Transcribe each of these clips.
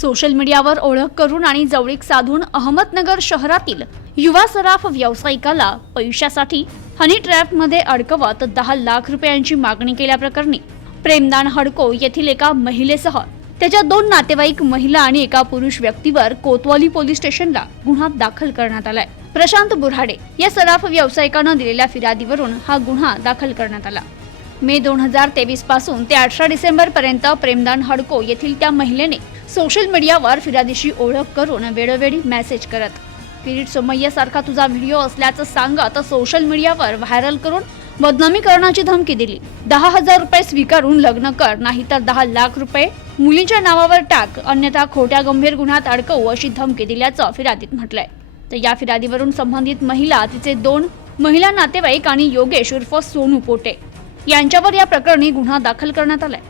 Social मीडियावर ओळख करून आणि जवळीक साधून अहमदनगर शहरातील युवा सराफ व्यावसायिकाला पैशासाठी हनी ट्रॅपमध्ये अडकवत दहा लाख रुपयांची मागणी केल्याप्रकरणी प्रेमदान हडको येथील एका महिलेसह त्याच्या दोन नातेवाईक महिला आणि एका पुरुष व्यक्तीवर कोतवाली पोलीस स्टेशनला गुन्हा दाखल करण्यात आलाय. प्रशांत बुऱ्हाडे या सराफ व्यावसायिकानं दिलेल्या फिर्यादीवरून हा गुन्हा दाखल करण्यात आला. मे दोन हजार तेवीसपासून ते अठरा डिसेंबर पर्यंत प्रेमदान हडको येथील त्या महिलेने सोशल मीडियावर फिर्यादीशी ओळख करून वेळोवेळी मेसेज करत. किरीट सोमय्या सारखा तुझा व्हिडिओ असल्याचं सांगत सोशल मीडियावर व्हायरल करून बदनामी करण्याची धमकी दिली. दहा हजार रुपये स्वीकारून लग्न कर नाहीतर दहा लाख रुपये मुलींच्या नावावर टाक अन्यथा खोट्या गंभीर गुन्ह्यात अडकवू अशी धमकी दिल्याचं फिर्यादीत म्हटलंय. तर या फिर्यादीवरून संबंधित महिला तिचे दोन महिला नातेवाईक आणि योगेश उर्फ सोनू पोटे. यांच्यावर या प्रकरणी गुन्हा दाखल करण्यात आलाय.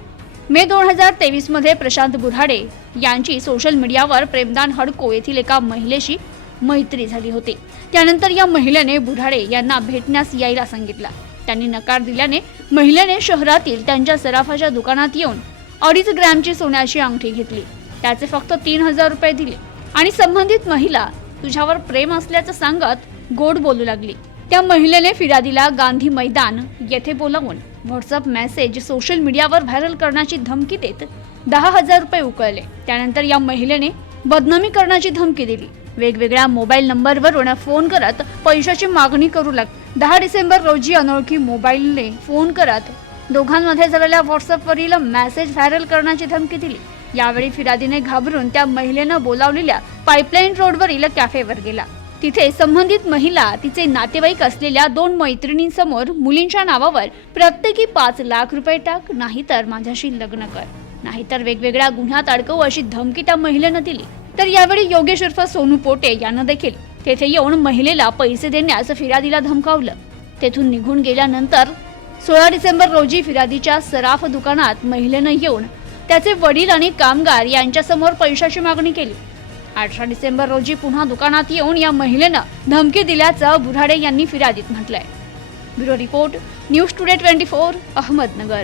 मे दोन हजार तेवीसमध्ये प्रशांत बुऱ्हाडे यांची सोशल मीडियावर प्रेमदान हडको येथील एका महिलेशी मैत्री झाली होती. त्यानंतर या महिलेने बुऱ्हाडे यांना भेटण्यास यायला सांगितला. त्यांनी नकार दिल्याने महिलेने शहरातील त्यांच्या सराफाच्या दुकानात येऊन अडीच ग्रॅमची सोन्याची अंगठी घेतली. त्याचे फक्त तीन हजार रुपये दिले. आणि संबंधित महिला तुझ्यावर प्रेम असल्याचं सांगत गोड बोलू लागली. त्या महिलेने फिर्यादीला गांधी मैदान येथे बोलावून व्हॉट्सअप मेसेज सोशल मीडियावर व्हायरल करण्याची धमकी देत दहा हजार रुपये उकळले. त्यानंतर या महिलेने बदनामी करण्याची धमकी दिली. वेगवेगळ्या मोबाईल नंबरवरून फोन करत पैशाची मागणी करू लागली. दहा डिसेंबर रोजी अनोळखी मोबाईलने फोन करत दोघांमध्ये झालेल्या व्हॉट्सअपवरील मेसेज व्हायरल करण्याची धमकी दिली. यावेळी फिर्यादीने घाबरून त्या महिलेनं बोलावलेल्या पाईपलाईन रोडवरील कॅफेवर गेला. तिथे संबंधित महिला तिचे नातेवाईक असलेल्या दोन मैत्रिणींसमोर मुलींच्या नावावर प्रत्येकी पाच लाख रुपये टाक नाहीतर माझ्याशी लग्न कर. नाहीतर वेगवेगळ्या गुन्ह्यात अडकवू अशी धमकी त्या महिलेनं दिली. तर यावेळी योगेश उर्फ सोनू पोटे यानं देखील तेथे येऊन महिलेला पैसे देण्यास फिर्यादीला धमकावलं. तेथून निघून गेल्यानंतर सोळा डिसेंबर रोजी फिर्यादीच्या सराफ दुकानात महिलेनं येऊन त्याचे वडील आणि कामगार यांच्यासमोर पैशाची मागणी केली. अठरा डिसेंबर रोजी पुन्हा दुकानात येऊन या महिलेनं धमकी दिल्याचं बुराडे यांनी फिर्यादीत म्हटलंय. Bureau report news today twenty four Ahmednagar.